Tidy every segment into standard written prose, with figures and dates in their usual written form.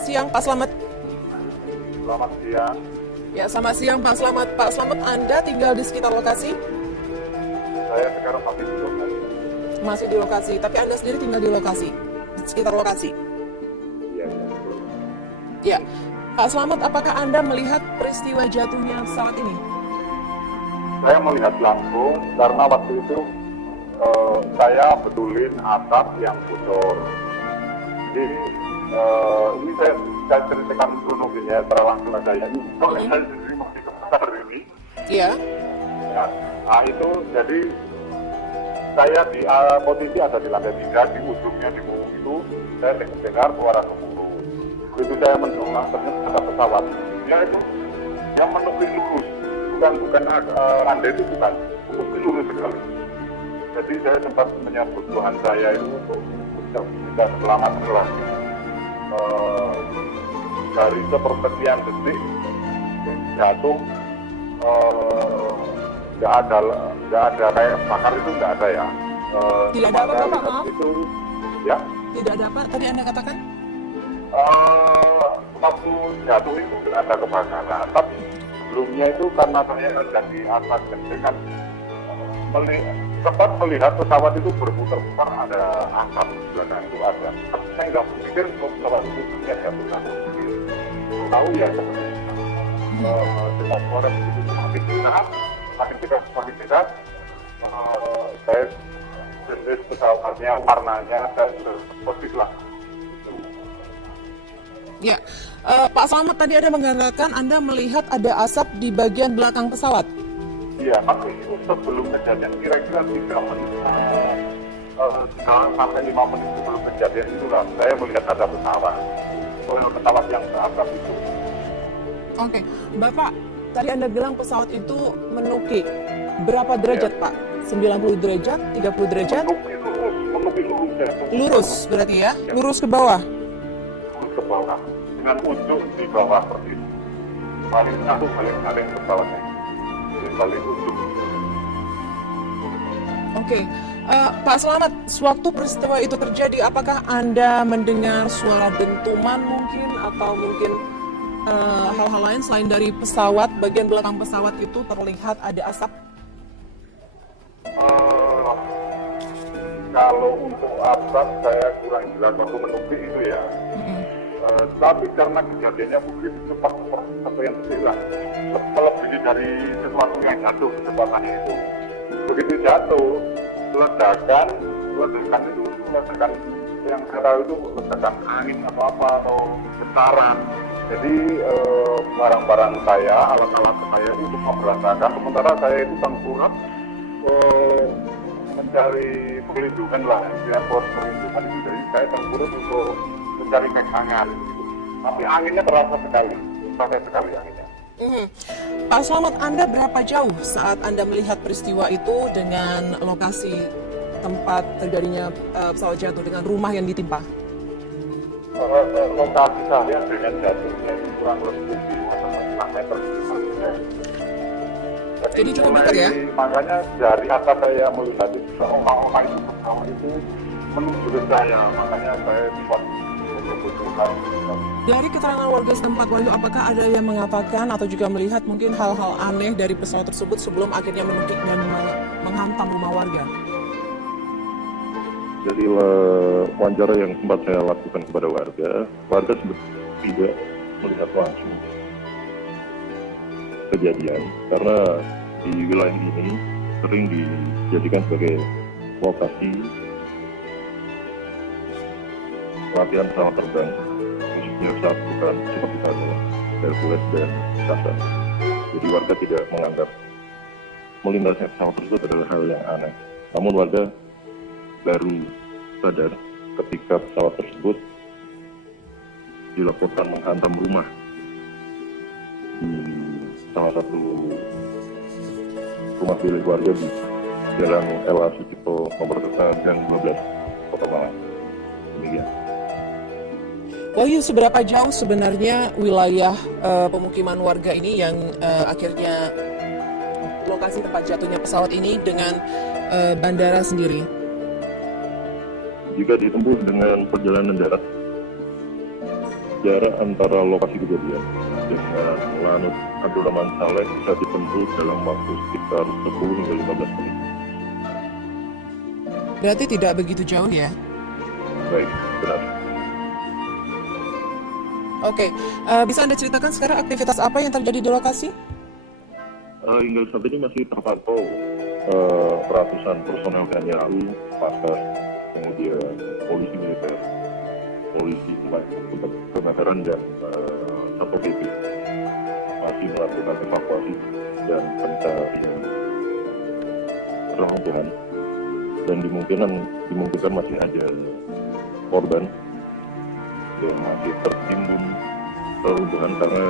siang Pak Slamet. Selamat siang. Ya, selamat siang Pak Slamet. Pak Slamet, Anda tinggal di sekitar lokasi? Saya sekarang masih di lokasi. Masih di lokasi, tapi Anda sendiri tinggal di lokasi, di sekitar lokasi? Iya. Ya, Pak Slamet, apakah Anda melihat peristiwa jatuhnya pesawat ini? Saya melihat langsung karena waktu itu saya betulin atap yang bocor. Jadi ini saya ceritakan kronologinya secara langsung aja ya. Ini soalnya saya sendiri masih kebakar ini. Iya. Ya, nah itu jadi saya di posisi ada di lantai 3, di ujungnya di bawah itu saya dengar suara gemuruh. Begitu saya mendengar ternyata ada pesawat. Ya itu yang menukik lurus, bukan landai itu bukan, menukik lurus sekali. Jadi saya sempat menyambut Tuhan saya itu untuk bisa selamatkan lah. Dari sepersekian detik jatuh nggak ada kayak bakar itu nggak ada ya. Tidak ada apa-apa, Pak, maaf. Itu ya. Tidak ada apa tadi Anda katakan? Waktu jatuh itu nggak ada kebakaran, tapi sebelumnya itu karena saya ada di atas gede kan sempat melihat pesawat itu berputar-putar, ada asap di belakang itu ada. Tapi saya nggak pikir pesawat itu ternyata jatuh. Tahu ya sebenarnya. Dengan suara begitu semakin dekat, saya jenis pesawatnya, warnanya, saya positif lah. Ya, Pak Slamet, tadi ada mengatakan Anda melihat ada asap di bagian belakang pesawat. Iya, tapi itu sebelum kejadian kira-kira 3 menit sampai 5 menit sebelum kejadian itulah saya melihat ada pesawat yang beratap itu. Oke, Bapak, tadi Anda bilang pesawat itu menukik. Berapa derajat, Pak? 90 derajat, 30 derajat? Menukik lurus ya. Lurus berarti ya? Lurus ke bawah? Lurus ke bawah, dengan ujung di bawah seperti itu. Paling pesawatnya. Jadi paling ujung. Oke, Pak Slamet, sewaktu peristiwa itu terjadi, apakah Anda mendengar suara dentuman mungkin, atau mungkin hal-hal lain selain dari pesawat, bagian belakang pesawat itu terlihat ada asap? Kalau untuk asap saya kurang jelas waktu menukik itu ya. Tapi karena kejadiannya begitu cepat seperti yang terbilang, melebihi dari sesuatu yang jatuh kecepatannya itu. Begitu jatuh, ledakan yang saya tahu itu ledakan angin atau apa atau getaran. Jadi barang-barang saya, alat-alat saya itu semua berantakan. Sementara saya itu tengkurap mencari perlindungan lah, ya, pos perlindungan itu. Jadi saya tengkurap untuk mencari pegangan. Gitu. Tapi anginnya terasa sekali anginnya. Pak Slamet, Anda berapa jauh saat Anda melihat peristiwa itu dengan lokasi tempat terjadinya pesawat jatuh, dengan rumah yang ditimpa? Lokasi saya dengan jatuhnya itu kurang lebih 5 meter. Jadi cukup dekat ya? Makanya dari atas saya melihat itu orang-orang itu pertama itu menuju ke saya, makanya saya sempat membutuhkan. Dari keterangan warga setempat, Wahyu, apakah ada yang mengatakan atau juga melihat mungkin hal-hal aneh dari pesawat tersebut sebelum akhirnya menukik dan menghantam rumah warga? Dari wawancara yang sempat saya lakukan kepada warga tidak melihat langsung kejadian karena di wilayah ini sering dijadikan sebagai lokasi latihan pesawat terbang, khususnya pesawat bukan seperti Hercules dan Cessna. Jadi warga tidak menganggap melintasnya pesawat tersebut adalah hal yang aneh. Namun warga baru sadar ketika pesawat tersebut dilaporkan menghantam rumah di salah satu rumah milik warga di Jalan LA Sucipto nomor 12 Kota Malang. Demikian. Wahyu, seberapa jauh sebenarnya wilayah pemukiman warga ini yang akhirnya lokasi tempat jatuhnya pesawat ini dengan bandara sendiri? Jika ditempuh dengan perjalanan darat jarak antara lokasi kejadian dengan Lanut Abdurrahman Saleh bisa ditempuh dalam waktu sekitar 10 hingga 15 menit. Berarti tidak begitu jauh ya? Baik, benar. Oke, bisa Anda ceritakan sekarang aktivitas apa yang terjadi di lokasi? Hingga saat ini masih terpantau ratusan personel TNI AU, Paskas, kemudian polisi militer, polisi kebakaran dan Satpol PP masih melakukan evakuasi dan pencarian reruntuhan, dan dimungkinkan masih ada korban yang masih tertimbun reruntuhan karena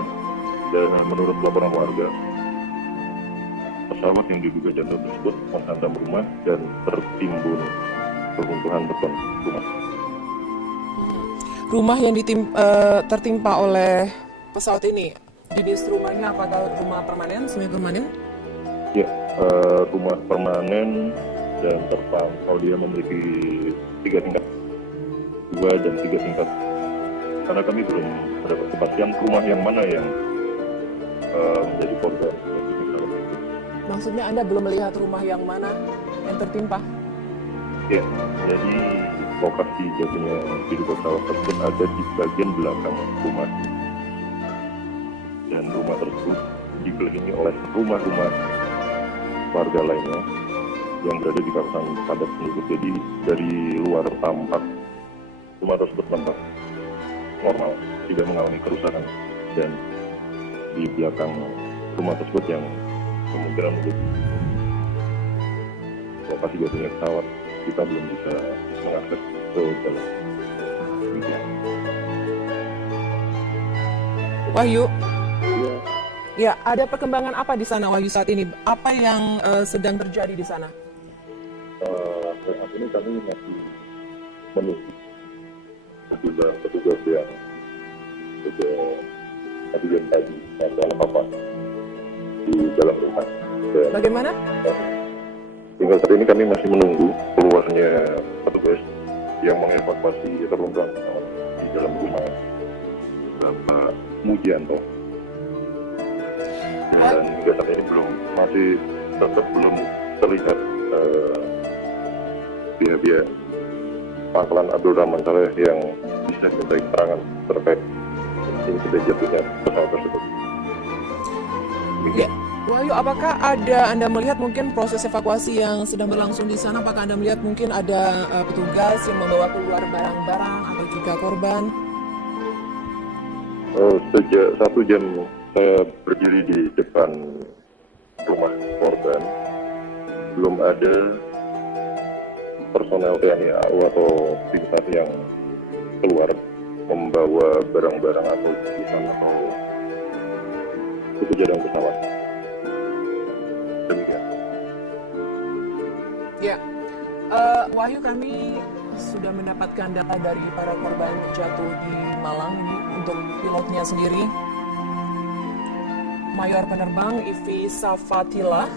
menurut laporan warga pesawat yang diduga jatuh tersebut menghantam rumah dan tertimbun reruntuhan beton rumah. Rumah yang tertimpa oleh pesawat ini, jenis rumahnya apakah rumah permanen, semi permanen? Ya, rumah permanen dan terpantau dia memiliki 3 tingkat, 2 dan 3 tingkat. Karena kami belum mendapat kepastian rumah yang mana yang menjadi korban. Maksudnya Anda belum melihat rumah yang mana yang tertimpa? Ya, jadi lokasi jatuhnya diduga pesawat tersebut ada di bagian belakang rumah, dan rumah tersebut dikelilingi oleh rumah-rumah warga lainnya yang berada di kawasan padat penduduk. Jadi dari luar tampak rumah tersebut tampak normal, tidak mengalami kerusakan, dan di belakang rumah tersebut yang kemungkinan menjadi lokasi jatuhnya pesawat, kita belum bisa mengakses ke dalam. Wahyu, ya ada perkembangan apa di sana Wahyu saat ini? Apa yang sedang terjadi di sana? Saat ini kami masih menunggu sejumlah petugas yang sudah adegan tadi masalah apa di dalam rumah. Dan Bagaimana? hingga saat ini kami masih menunggu keluarnya petugas yang mengevakuasi terluntar di dalam rumah Bapak Mujianto. Dan hingga saat ini masih tetap belum terlihat pihak-pihak pangkalan Abdurrahman Saleh yang bisa dimintai keterangan terkait insiden jatuhnya pesawat tersebut. Ya, Wahyu, apakah Anda melihat mungkin proses evakuasi yang sedang berlangsung di sana? Apakah Anda melihat mungkin ada petugas yang membawa keluar barang-barang atau juga korban? Sejak 1 jam saya berdiri di depan rumah korban, belum ada personel TNI AU atau tim SAR yang keluar membawa barang-barang atau tulisan atau buku jadwal pesawat. Demikian. Ya, Wahyu, kami sudah mendapatkan data dari para korban jatuh di Malang ini untuk pilotnya sendiri. Mayor penerbang Ivi Safatila,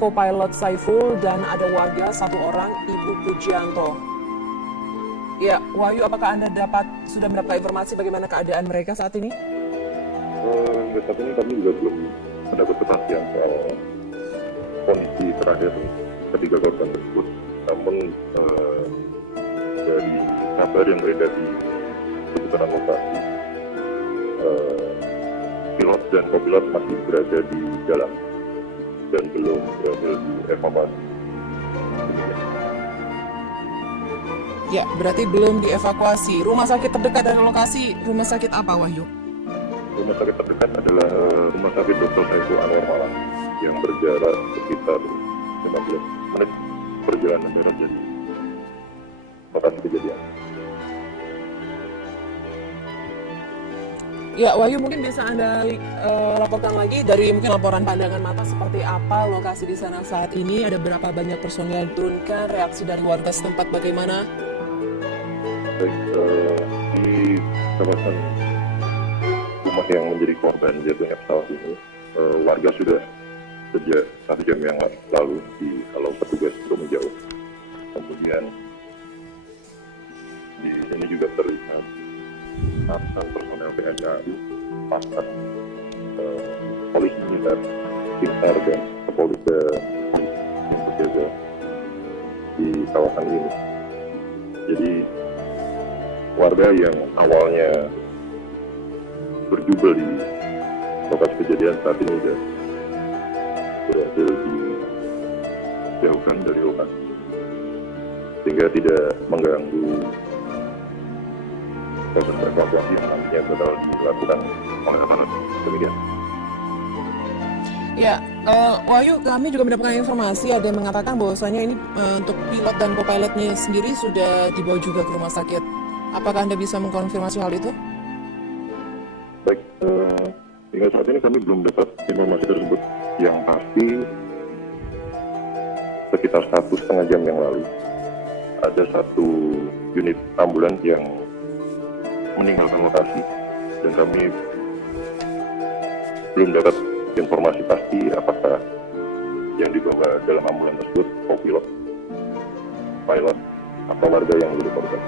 co-pilot Saiful, dan ada warga 1 orang, Ibu Pujianto. Ya, Wahyu, apakah Anda sudah mendapat informasi bagaimana keadaan mereka saat ini? Saat ini kami juga belum mendapat kepastian soal kondisi terakhir ketiga korban tersebut. Namun dari kabar yang beredar di seputaran lokasi, pilot dan kopilot masih berada di dalam dan belum berhasil dievakuasi. Ya, berarti belum dievakuasi. Rumah sakit terdekat dari lokasi, rumah sakit apa, Wahyu? Rumah sakit terdekat adalah Rumah Sakit Dr. Saiful Anwar Malang yang berjarak sekitar 15 menit perjalanan darat dari lokasi kejadian. Ya, Wahyu, mungkin bisa Anda laporkan lagi dari mungkin laporan pandangan mata seperti apa lokasi di sana saat ini, ada berapa banyak personel yang diturunkan, reaksi dari warga setempat bagaimana? Baik, di kawasan rumah yang menjadi korban jatuhnya pesawat ini, warga sudah sejak 1 jam yang lalu kalau petugas belum menjauh. Kemudian di sini juga terlihat ratusan personel TNI, pasukan polisi militer, tim SAR dan kepolisian yang berjaga di kawasan ini. Jadi warga yang awalnya berjubel di lokasi kejadian saat ini sudah berhasil dijauhkan dari lokasi sehingga tidak mengganggu proses evakuasi yang nantinya bakal dilakukan oleh aparat. Demikian. Ya, Wahyu, kami juga mendapatkan informasi ada yang mengatakan bahwasanya ini untuk pilot dan co-pilotnya sendiri sudah dibawa juga ke rumah sakit. Apakah Anda bisa mengkonfirmasi hal itu? Baik, hingga saat ini kami belum dapat informasi tersebut. Yang pasti, sekitar 1,5 jam yang lalu, ada satu unit ambulans yang meninggalkan lokasi, dan kami belum dapat informasi pasti apakah yang dibawa dalam ambulans tersebut co-pilot, pilot, atau warga yang menjadi korban.